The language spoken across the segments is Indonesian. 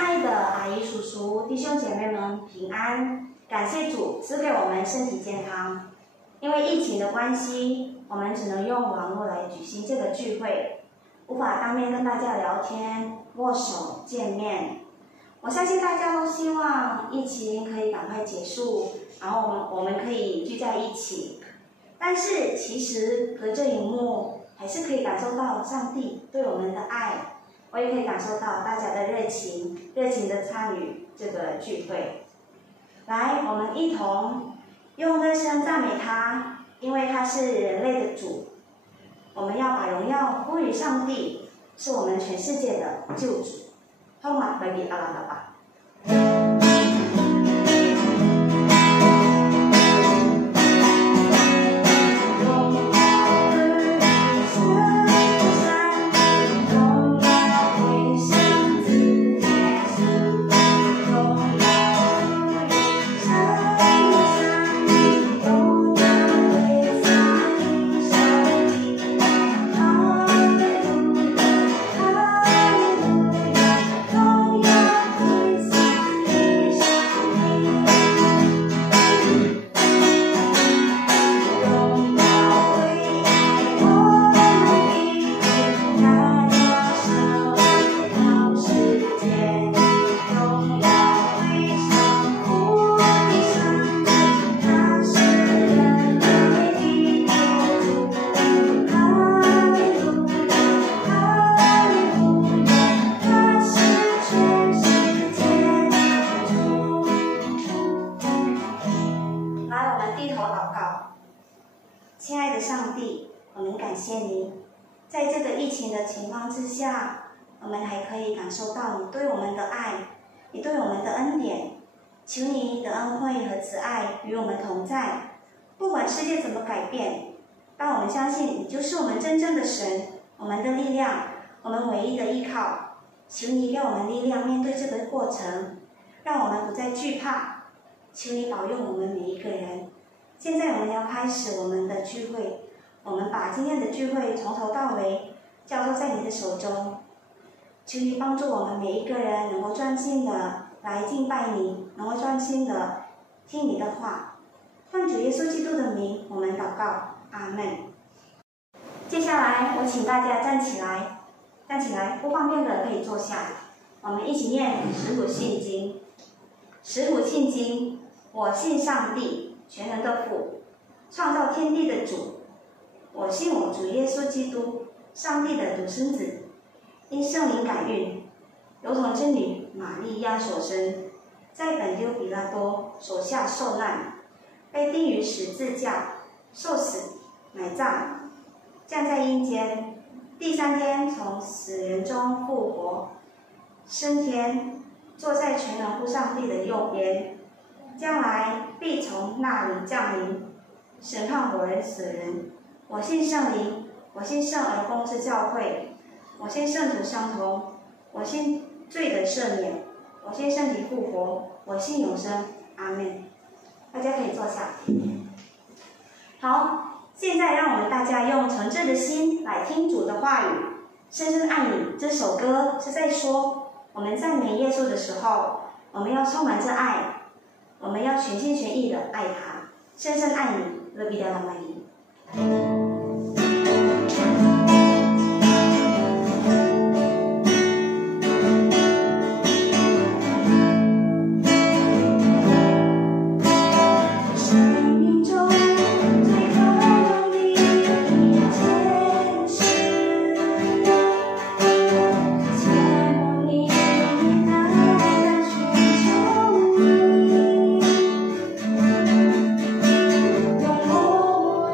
爱的阿姨、叔叔、弟兄姐妹们平安！感谢主赐给我们身体健康。因为疫情的关系，我们只能用网络来举行这个聚会，无法当面跟大家聊天、握手、见面。我相信大家都希望疫情可以赶快结束，然后我们可以聚在一起。但是其实隔着荧幕，还是可以感受到上帝对我们的爱。我也可以感受到大家的热情的参与这个聚会。来，我们一同用歌声赞美他，因为他是人类的主。我们要把荣耀归于上帝，是我们全世界的救主。托马贝比阿拉达巴。亲爱的上帝，我们感谢你，在这个疫情的情况之下，我们还可以感受到你对我们的爱，你对我们的恩典。求你的恩惠和慈爱与我们同在，不管世界怎么改变，但我们相信你就是我们真正的神，我们的力量，我们唯一的依靠。求你给我们力量面对这个过程，让我们不再惧怕。求你保佑我们每一个人。现在我们要开始我们的聚会，我们把今天的聚会从头到尾交托在你的手中。求你帮助我们每一个人能够专心的来敬拜你，能够专心的听你的话。奉主耶稣基督的名，我们祷告，阿们。接下来我请大家站起来，不方便的可以坐下。我们一起念使徒信经。使徒信经，我信上帝，全能的父，创造天地的主。我信我主耶稣基督，上帝的独生子，因圣灵感孕，由童之女玛利亚所生，在本丢比拉多手下受难，被钉于十字架，受死，埋葬，降在阴间，第三天从死人中复活，升天，坐在全能父上帝的右边，将来必从那里降临，审判活人死人。我信圣灵，我信圣而公之教会，我信圣徒相同，我信罪的赦免，我信身体复活，我信永生。阿们。大家可以坐下。好，现在让我们大家用诚挚的心来听主的话语。深深爱你这首歌是在说，我们赞美耶稣的时候，我们要充满着爱，我们要全心全意的爱他。深深爱你，勒比达拉玛伊。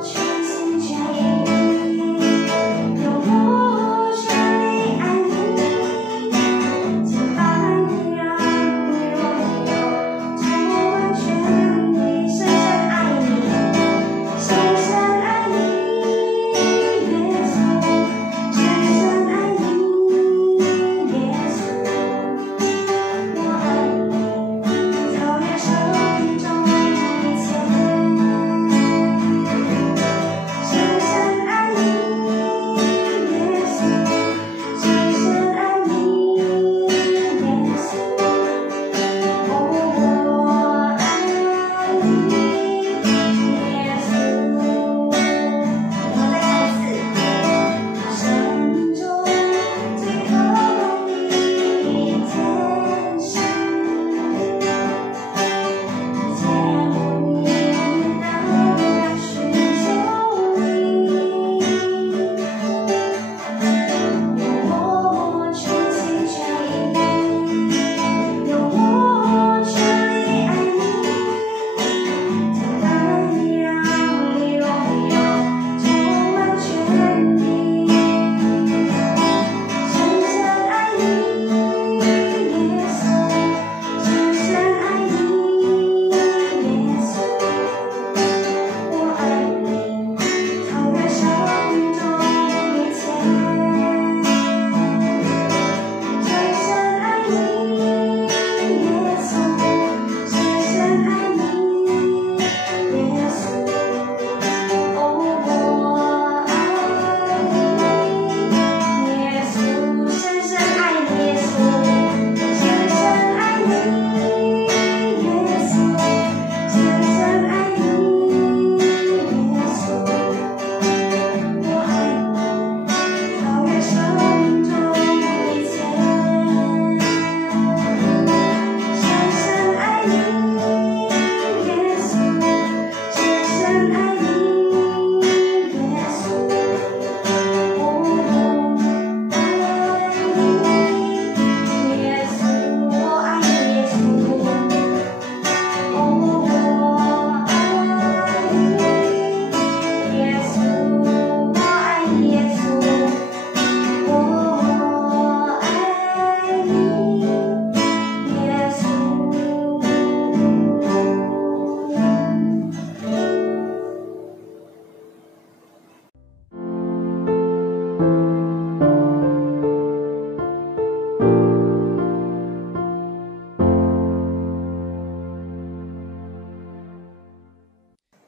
全心全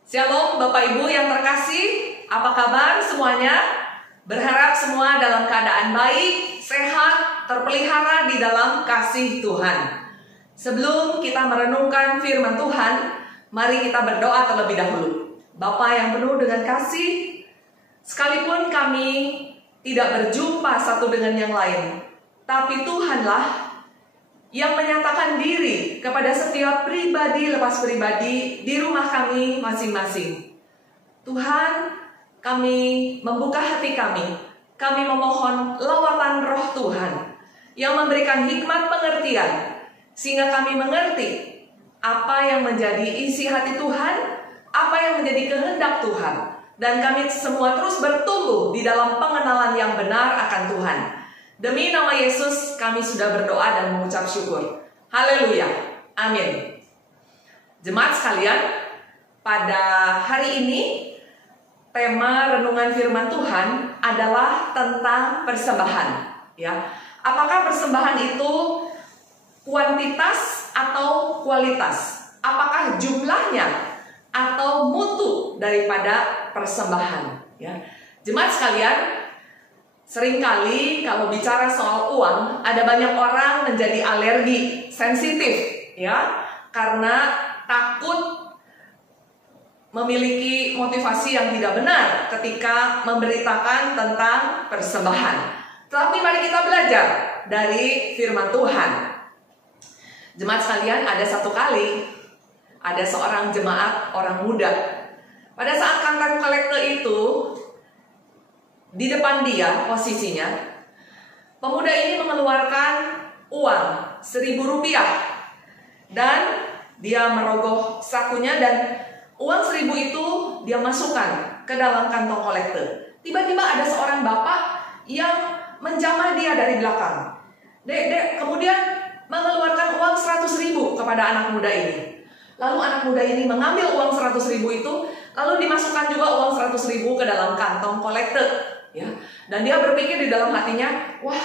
Shalom Bapak Ibu yang terkasih, apa kabar semuanya? Berharap semua dalam keadaan baik, sehat, terpelihara di dalam kasih Tuhan. Sebelum kita merenungkan firman Tuhan, mari kita berdoa terlebih dahulu. Bapa yang penuh dengan kasih, sekalipun kami tidak berjumpa satu dengan yang lain, tapi Tuhanlah yang menyatakan diri kepada setiap pribadi lepas pribadi di rumah kami masing-masing. Tuhan, kami membuka hati kami memohon lawatan Roh Tuhan yang memberikan hikmat pengertian, sehingga kami mengerti apa yang menjadi isi hati Tuhan, apa yang menjadi kehendak Tuhan, dan kami semua terus bertumbuh di dalam pengenalan yang benar akan Tuhan. Demi nama Yesus kami sudah berdoa dan mengucap syukur. Haleluya. Amin. Jemaat sekalian, pada hari ini tema renungan firman Tuhan adalah tentang persembahan, ya. Apakah persembahan itu kuantitas atau kualitas? Apakah jumlahnya atau mutu daripada persembahan, ya. Jemaat sekalian, seringkali kalau bicara soal uang, ada banyak orang menjadi alergi, sensitif, ya, karena takut memiliki motivasi yang tidak benar ketika memberitakan tentang persembahan. Tapi mari kita belajar dari firman Tuhan. Jemaat sekalian, ada satu kali ada seorang jemaat orang muda. Pada saat kantong kolektor itu di depan dia posisinya, pemuda ini mengeluarkan uang 1.000 rupiah dan dia merogoh sakunya dan uang 1.000 itu dia masukkan ke dalam kantong kolektor. Tiba-tiba ada seorang bapak yang menjamah dia dari belakang. Dek, kemudian mengeluarkan uang 100.000 kepada anak muda ini. Lalu anak muda ini mengambil uang 100.000 itu, lalu dimasukkan juga uang 100.000 ke dalam kantong kolektor. Ya, dan dia berpikir di dalam hatinya, wah,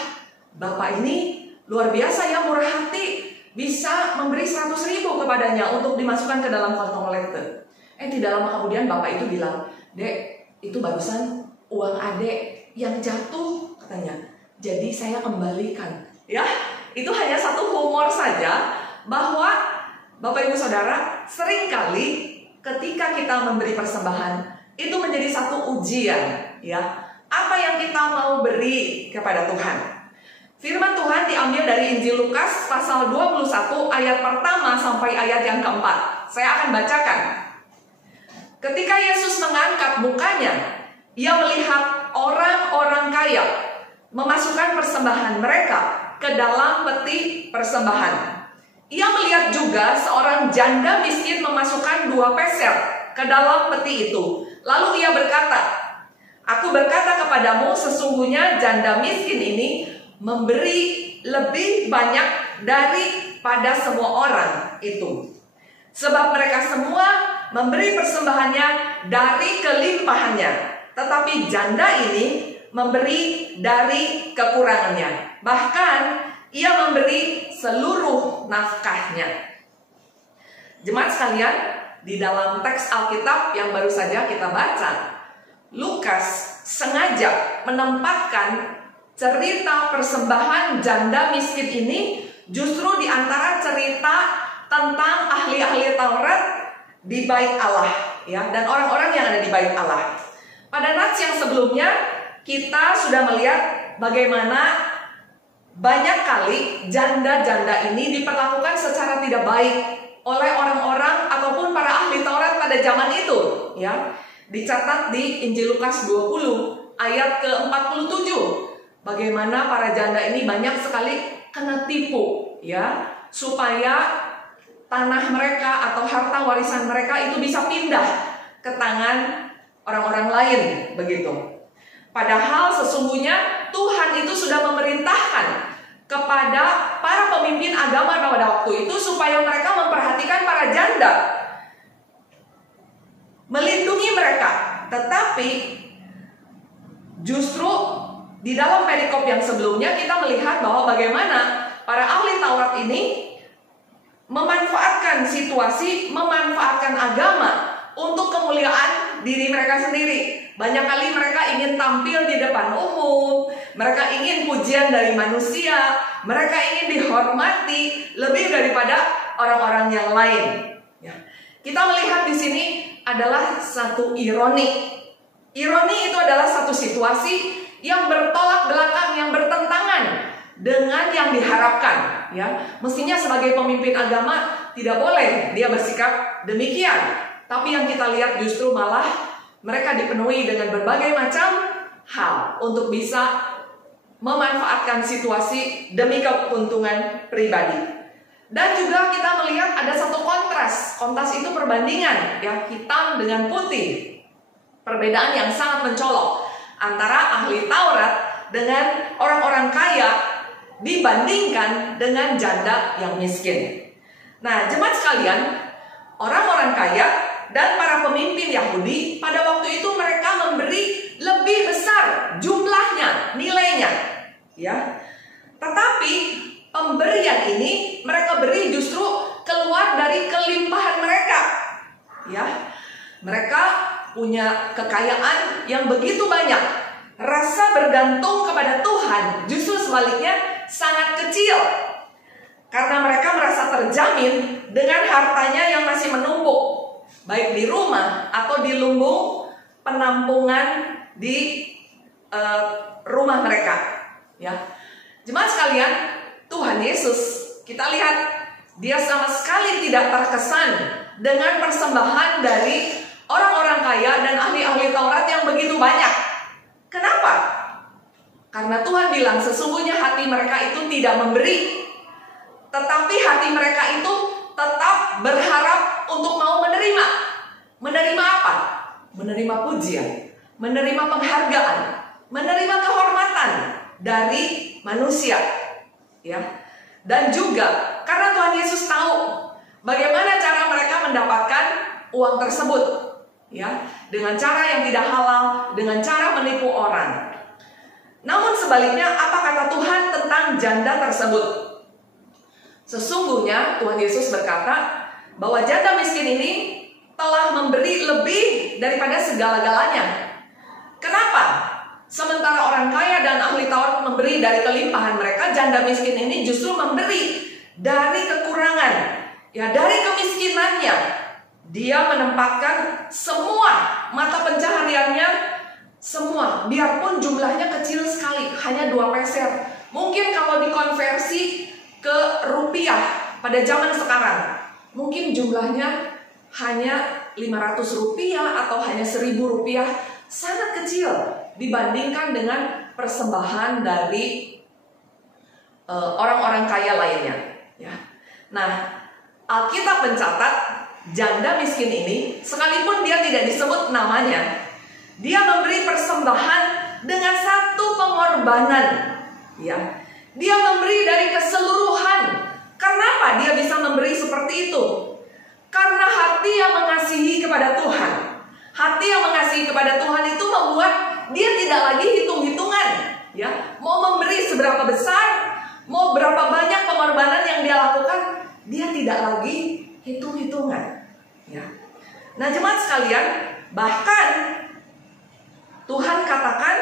bapak ini luar biasa ya, murah hati, bisa memberi 100.000 kepadanya untuk dimasukkan ke dalam kantong kolektor. Tidak lama kemudian bapak itu bilang, dek, itu barusan uang adek yang jatuh, katanya. Jadi saya kembalikan. Ya, itu hanya satu humor saja, bahwa Bapak Ibu Saudara, seringkali ketika kita memberi persembahan itu menjadi satu ujian, ya. Apa yang kita mau beri kepada Tuhan? Firman Tuhan diambil dari Injil Lukas pasal 21 ayat pertama sampai ayat yang keempat. Saya akan bacakan. Ketika Yesus mengangkat mukanya, ia melihat orang-orang kaya memasukkan persembahan mereka ke dalam peti persembahan. Ia melihat juga seorang janda miskin memasukkan 2 peser ke dalam peti itu. Lalu ia berkata, aku berkata kepadamu, sesungguhnya janda miskin ini memberi lebih banyak daripada semua orang itu. Sebab mereka semua memberi persembahannya dari kelimpahannya, tetapi janda ini memberi dari kekurangannya. Bahkan ia memberi seluruh nafkahnya. Jemaat sekalian, di dalam teks Alkitab yang baru saja kita baca, Lukas sengaja menempatkan cerita persembahan janda miskin ini justru di antara cerita tentang ahli-ahli Taurat di Bait Allah, ya, dan orang-orang yang ada di Bait Allah. Pada nats yang sebelumnya kita sudah melihat bagaimana banyak kali janda-janda ini diperlakukan secara tidak baik oleh orang-orang ataupun para ahli Taurat pada zaman itu, ya. Dicatat di Injil Lukas 20 ayat ke-47. Bagaimana para janda ini banyak sekali kena tipu, ya, supaya tanah mereka atau harta warisan mereka itu bisa pindah ke tangan orang-orang lain, begitu. Padahal sesungguhnya Tuhan itu sudah memerintahkan kepada para pemimpin agama pada waktu itu supaya mereka memperhatikan para janda, melindungi mereka. Tetapi justru di dalam perikop yang sebelumnya kita melihat bahwa bagaimana para ahli Taurat ini memanfaatkan situasi, memanfaatkan agama untuk kemuliaan diri mereka sendiri. Banyak kali mereka ingin tampil di depan umum, mereka ingin pujian dari manusia, mereka ingin dihormati lebih daripada orang-orang yang lain. Ya. Kita melihat di sini adalah satu ironi. Ironi itu adalah satu situasi yang bertolak belakang, yang bertentangan dengan yang diharapkan. Ya, mestinya sebagai pemimpin agama tidak boleh dia bersikap demikian. Tapi yang kita lihat justru malah mereka dipenuhi dengan berbagai macam hal untuk bisa memanfaatkan situasi demi keuntungan pribadi. Dan juga kita melihat ada satu kontras. Kontras itu perbandingan, ya, hitam dengan putih. Perbedaan yang sangat mencolok antara ahli Taurat dengan orang-orang kaya dibandingkan dengan janda yang miskin. Nah, jemaat sekalian, orang-orang kaya dan para pemimpin Yahudi pada waktu itu mereka memberi lebih besar jumlahnya, nilainya, ya. Tetapi pemberian ini mereka beri justru keluar dari kelimpahan mereka, ya. Mereka punya kekayaan yang begitu banyak, rasa bergantung kepada Tuhan justru sebaliknya sangat kecil, karena mereka merasa terjamin dengan hartanya yang masih menumpuk, baik di rumah atau di lumbung penampungan di rumah mereka. Ya, jemaat sekalian, Tuhan Yesus kita lihat dia sama sekali tidak terkesan dengan persembahan dari orang-orang kaya dan ahli-ahli Taurat yang begitu banyak. Kenapa? Karena Tuhan bilang sesungguhnya hati mereka itu tidak memberi, tetapi hati mereka itu tetap berharap untuk mau menerima. Menerima apa? Menerima pujian, menerima penghargaan, menerima kehormatan dari manusia. Ya. Dan juga karena Tuhan Yesus tahu bagaimana cara mereka mendapatkan uang tersebut, ya, dengan cara yang tidak halal, dengan cara menipu orang. Namun sebaliknya, apa kata Tuhan tentang janda tersebut? Sesungguhnya Tuhan Yesus berkata bahwa janda miskin ini telah memberi lebih daripada segala-galanya. Kenapa? Sementara orang kaya dan ahli Taurat memberi dari kelimpahan mereka, janda miskin ini justru memberi dari kekurangan, ya, dari kemiskinannya. Dia menempatkan semua mata pencahariannya, semua, biarpun jumlahnya kecil sekali, hanya 2 peser. Mungkin kalau dikonversi ke rupiah pada zaman sekarang, mungkin jumlahnya hanya 500 rupiah atau hanya 1000 rupiah, sangat kecil dibandingkan dengan persembahan dari orang-orang kaya lainnya. Ya. Nah, Alkitab mencatat janda miskin ini, sekalipun dia tidak disebut namanya, dia memberi persembahan dengan satu pengorbanan. Ya, dia memberi dari keseluruhan. Kenapa dia bisa memberi seperti itu? Karena hati yang mengasihi kepada Tuhan. Hati yang mengasihi kepada Tuhan itu membuat dia tidak lagi hitung-hitungan. Ya, mau memberi seberapa besar, mau berapa banyak pengorbanan yang dia lakukan, dia tidak lagi hitung-hitungan. Ya. Nah, jemaat sekalian, bahkan Tuhan katakan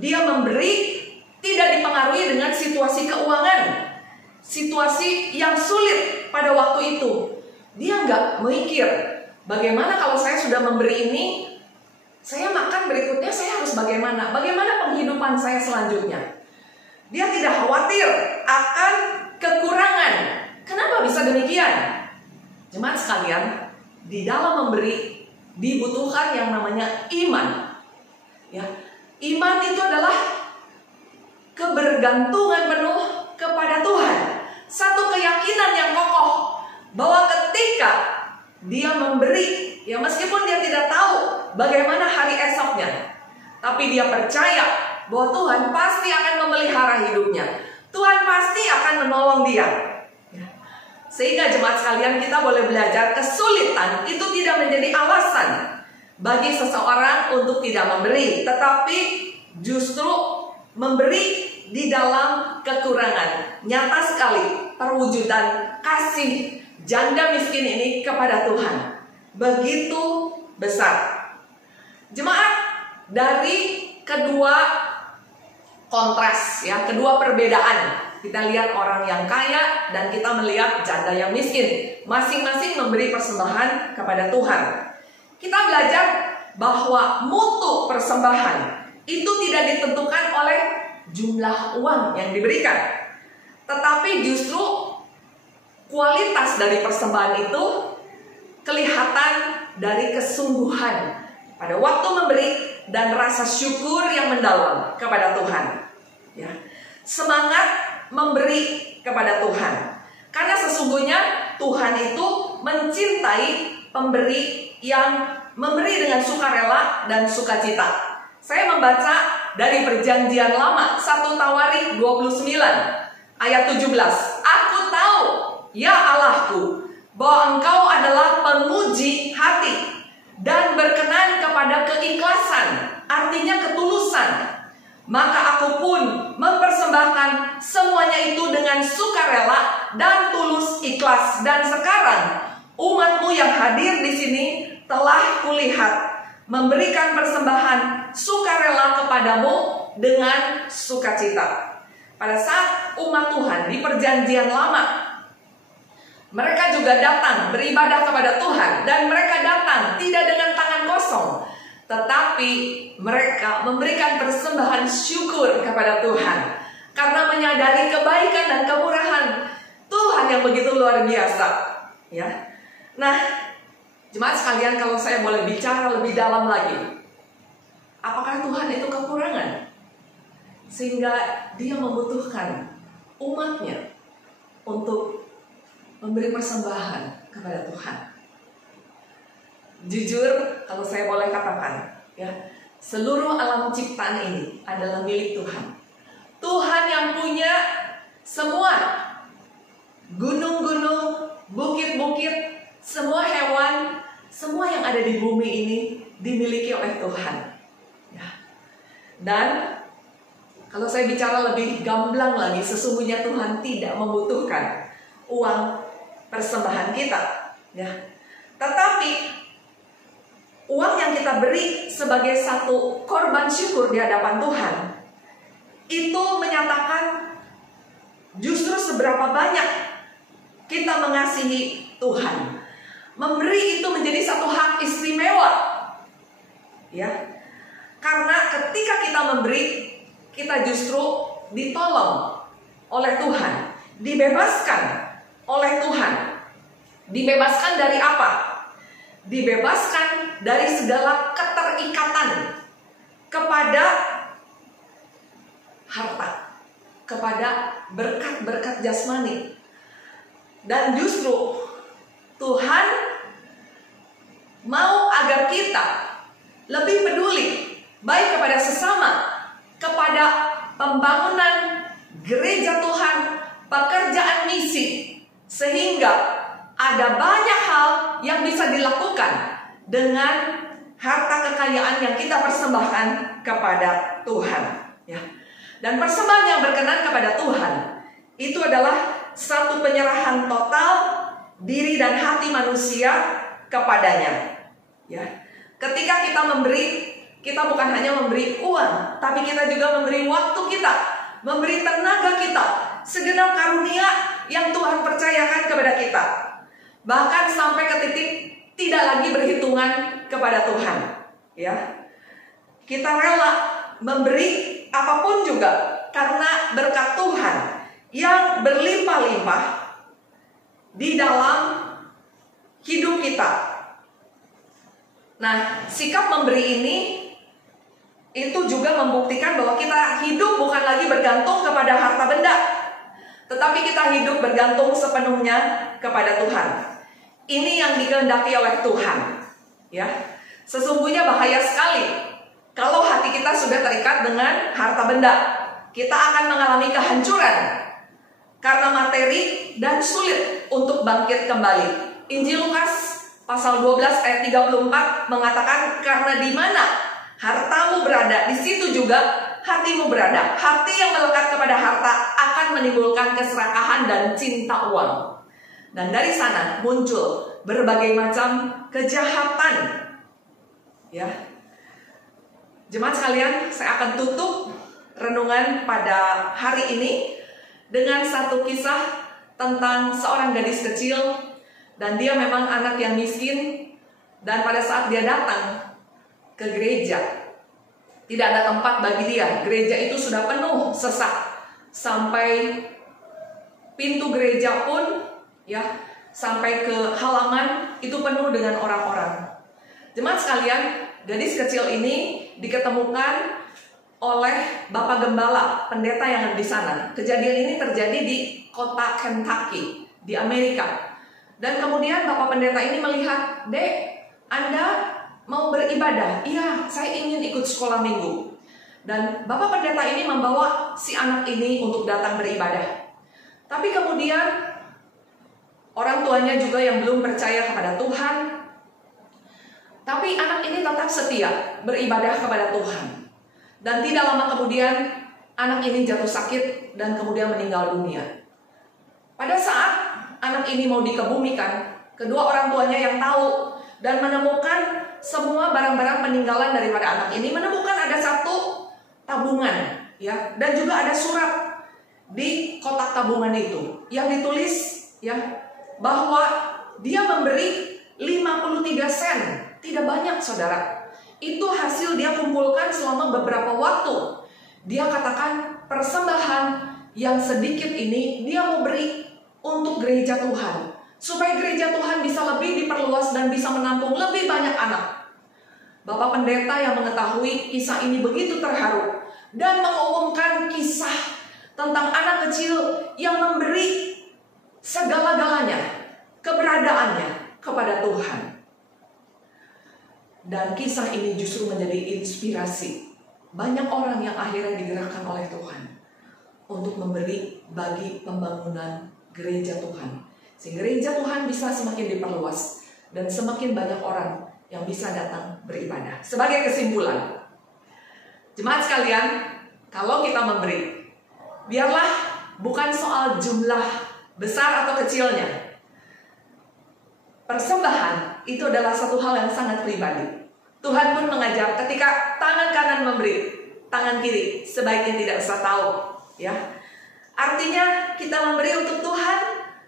dia memberi tidak dipengaruhi dengan situasi keuangan, situasi yang sulit pada waktu itu. Dia nggak mikir, bagaimana kalau saya sudah memberi ini, saya makan berikutnya saya harus bagaimana? Bagaimana penghidupan saya selanjutnya? Dia tidak khawatir akan kekurangan. Kenapa bisa demikian? Jemaat sekalian, di dalam memberi dibutuhkan yang namanya iman. Ya, iman itu adalah kebergantungan penuh kepada Tuhan. Satu keyakinan yang kokoh bahwa ketika dia memberi, ya meskipun dia tidak tahu bagaimana hari esoknya, tapi dia percaya bahwa Tuhan pasti akan memelihara hidupnya. Tuhan pasti akan menolong dia. Sehingga jemaat sekalian, kita boleh belajar kesulitan itu tidak menjadi alasan bagi seseorang untuk tidak memberi, tetapi justru memberi di dalam kekurangan. Nyata sekali perwujudan kasih janda miskin ini kepada Tuhan. begitu besar. Jemaat, dari kedua kontras ya, kedua perbedaan, kita lihat orang yang kaya dan kita melihat janda yang miskin, masing-masing memberi persembahan kepada Tuhan. Kita belajar bahwa mutu persembahan itu tidak ditentukan oleh jumlah uang yang diberikan, tetapi justru kualitas dari persembahan itu kelihatan dari kesungguhan pada waktu memberi dan rasa syukur yang mendalam kepada Tuhan. Ya, semangat memberi kepada Tuhan, karena sesungguhnya Tuhan itu mencintai pemberi yang memberi dengan sukarela dan sukacita. Saya membaca dari Perjanjian Lama 1 Tawari 29 ayat 17. Aku tahu, ya Allahku, bahwa Engkau adalah penguji hati dan berkenan kepada keikhlasan, artinya ketulusan. Maka aku pun mempersembahkan semuanya itu dengan sukarela dan tulus ikhlas. Dan sekarang umatmu yang hadir di sini telah kulihat memberikan persembahan sukarela kepadamu dengan sukacita. Pada saat umat Tuhan di Perjanjian Lama, mereka juga datang beribadah kepada Tuhan, dan mereka datang tidak dengan tangan kosong, tetapi mereka memberikan persembahan syukur kepada Tuhan karena menyadari kebaikan dan kemurahan Tuhan yang begitu luar biasa. Ya, nah, jemaat sekalian, kalau saya boleh bicara lebih dalam lagi, apakah Tuhan itu kekurangan sehingga Dia membutuhkan umatnya untuk memberi persembahan kepada Tuhan? Jujur, kalau saya boleh katakan, ya, seluruh alam ciptaan ini adalah milik Tuhan. Tuhan yang punya semua gunung-gunung, bukit-bukit, semua hewan, semua yang ada di bumi ini dimiliki oleh Tuhan. Ya. Dan kalau saya bicara lebih gamblang lagi, sesungguhnya Tuhan tidak membutuhkan uang persembahan kita, ya. Tetapi uang yang kita beri sebagai satu korban syukur di hadapan Tuhan itu menyatakan justru seberapa banyak kita mengasihi Tuhan. Memberi itu menjadi satu hak istimewa, ya. Karena ketika kita memberi, kita justru ditolong oleh Tuhan, dibebaskan oleh Tuhan. Dibebaskan dari apa? Dibebaskan dari segala keterikatan kepada harta, kepada berkat-berkat jasmani. Dan justru Tuhan mau agar kita lebih peduli baik kepada sesama, kepada pembangunan gereja Tuhan, pekerjaan misi, sehingga ada banyak hal yang bisa dilakukan dengan harta kekayaan yang kita persembahkan kepada Tuhan, ya. Dan persembahan yang berkenan kepada Tuhan itu adalah satu penyerahan total diri dan hati manusia kepadanya, ya. Ketika kita memberi, kita bukan hanya memberi uang, tapi kita juga memberi waktu kita, memberi tenaga kita, segenap karunia yang Tuhan percayakan kepada kita. Bahkan sampai ke titik tidak lagi berhitungan kepada Tuhan, ya. Kita rela memberi apapun juga karena berkat Tuhan yang berlimpah-limpah di dalam hidup kita. Nah, sikap memberi ini itu juga membuktikan bahwa kita hidup bukan lagi bergantung kepada harta benda, tetapi kita hidup bergantung sepenuhnya kepada Tuhan. Ini yang dikehendaki oleh Tuhan, ya. Sesungguhnya bahaya sekali kalau hati kita sudah terikat dengan harta benda. Kita akan mengalami kehancuran karena materi dan sulit untuk bangkit kembali. Injil Lukas pasal 12 ayat 34 mengatakan, karena di mana hartamu berada, di situ juga hatimu berada. Hati yang melekat kepada harta akan menimbulkan keserakahan dan cinta uang. Dan dari sana muncul berbagai macam kejahatan. Ya. Jemaat sekalian, saya akan tutup renungan pada hari ini dengan satu kisah tentang seorang gadis kecil, dan dia memang anak yang miskin, dan pada saat dia datang ke gereja, tidak ada tempat bagi dia. Gereja itu sudah penuh sesak, sampai pintu gereja pun ya, sampai ke halaman itu penuh dengan orang-orang. Jemaat sekalian, gadis kecil ini diketemukan oleh Bapak Gembala, pendeta yang ada di sana. Kejadian ini terjadi di kota Kentucky, di Amerika. Dan kemudian Bapak pendeta ini melihat, "Dek, Anda mau beribadah?" "Iya, saya ingin ikut sekolah minggu." Dan Bapak pendeta ini membawa si anak ini untuk datang beribadah. Tapi kemudian orang tuanya juga yang belum percaya kepada Tuhan, tapi anak ini tetap setia beribadah kepada Tuhan. Dan tidak lama kemudian anak ini jatuh sakit dan kemudian meninggal dunia. Pada saat anak ini mau dikebumikan, kedua orang tuanya yang tahu dan menemukan semua barang-barang peninggalan daripada anak ini, menemukan ada satu tabungan, ya, dan juga ada surat di kotak tabungan itu yang ditulis, ya, bahwa dia memberi 53 sen. Tidak banyak, saudara. Itu hasil dia kumpulkan selama beberapa waktu. Dia katakan persembahan yang sedikit ini dia mau beri untuk gereja Tuhan, supaya gereja Tuhan bisa lebih diperluas dan bisa menampung lebih banyak anak. Bapak pendeta yang mengetahui kisah ini begitu terharu dan mengumumkan kisah tentang anak kecil yang memberi segala-galanya, keberadaannya kepada Tuhan. Dan kisah ini justru menjadi inspirasi banyak orang yang akhirnya digerakkan oleh Tuhan untuk memberi bagi pembangunan gereja Tuhan, sehingga gereja Tuhan bisa semakin diperluas dan semakin banyak orang yang bisa datang beribadah. Sebagai kesimpulan, jemaat sekalian, kalau kita memberi, biarlah bukan soal jumlah besar atau kecilnya. Persembahan itu adalah satu hal yang sangat pribadi. Tuhan pun mengajar ketika tangan kanan memberi, tangan kiri sebaiknya tidak usah tahu, ya. Artinya kita memberi untuk Tuhan,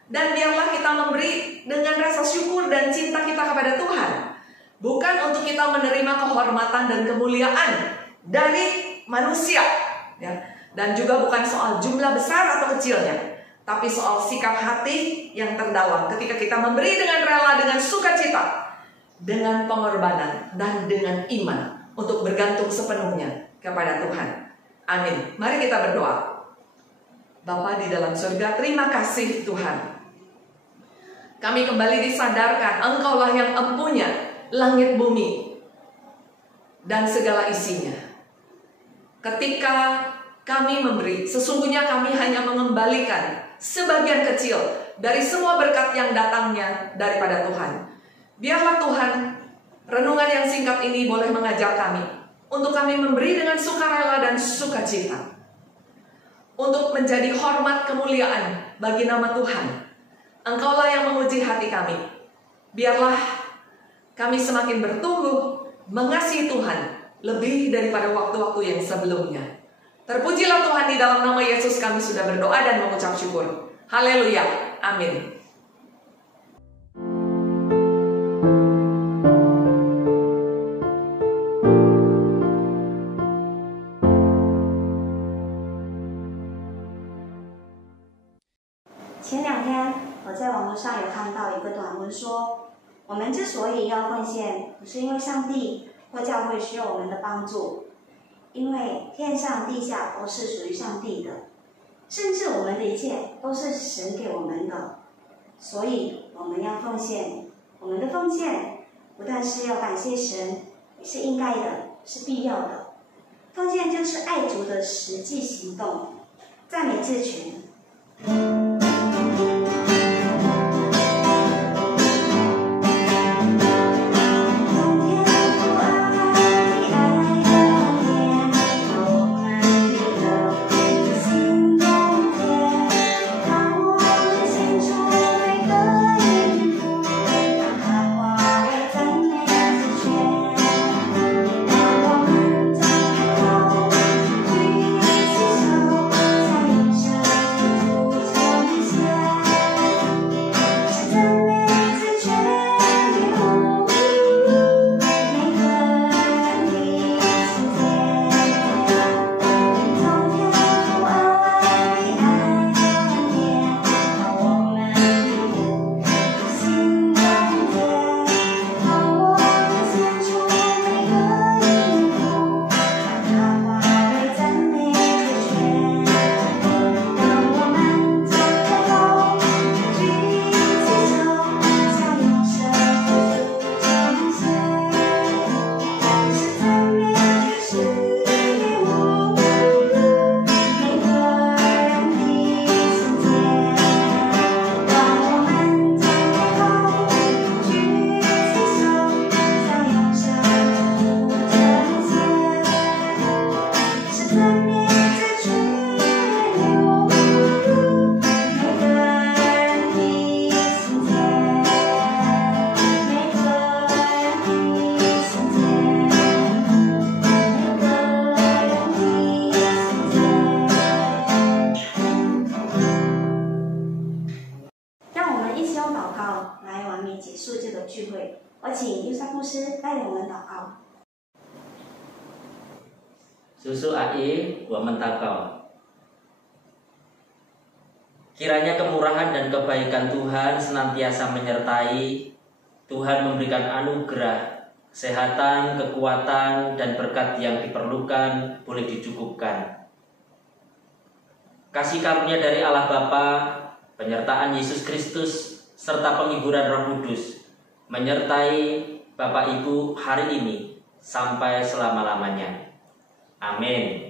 dan biarlah kita memberi dengan rasa syukur dan cinta kita kepada Tuhan, bukan untuk kita menerima kehormatan dan kemuliaan dari manusia, ya. Dan juga bukan soal jumlah besar atau kecilnya, tapi soal sikap hati yang terdalam ketika kita memberi dengan rela, dengan sukacita, dengan pengorbanan, dan dengan iman untuk bergantung sepenuhnya kepada Tuhan. Amin. Mari kita berdoa. Bapa di dalam surga, terima kasih Tuhan. Kami kembali disadarkan Engkaulah yang empunya langit bumi dan segala isinya. Ketika kami memberi, sesungguhnya kami hanya mengembalikan sebagian kecil dari semua berkat yang datangnya daripada Tuhan. Biarlah Tuhan, renungan yang singkat ini boleh mengajar kami untuk kami memberi dengan sukarela dan sukacita, untuk menjadi hormat kemuliaan bagi nama Tuhan. Engkaulah yang menguji hati kami. Biarlah kami semakin bertumbuh mengasihi Tuhan lebih daripada waktu-waktu yang sebelumnya. Terpujilah Tuhan, di dalam nama Yesus kami sudah berdoa dan mengucap syukur. Haleluya. Amin.上有看到一个短文说，我们之所以要奉献，不是因为上帝或教会需要我们的帮助，因为天上地下都是属于上帝的，甚至我们的一切都是神给我们的，所以我们要奉献。我们的奉献不但是要感谢神，也是应该的，是必要的。奉献就是爱主的实际行动。赞美之泉。让我们献出每个来完美结束这个聚会。我请优萨牧师带领我们祷告。Susu AI, 我们祷告。Kiranya kemurahan dan kebaikan Tuhan senantiasa menyertai. Tuhan memberikan anugerah, kesehatan, kekuatan, dan berkat yang diperlukan boleh dicukupkan. Kasih karunia dari Allah Bapa, penyertaan Yesus Kristus, serta penghiburan Roh Kudus menyertai Bapak Ibu hari ini sampai selama-lamanya. Amin.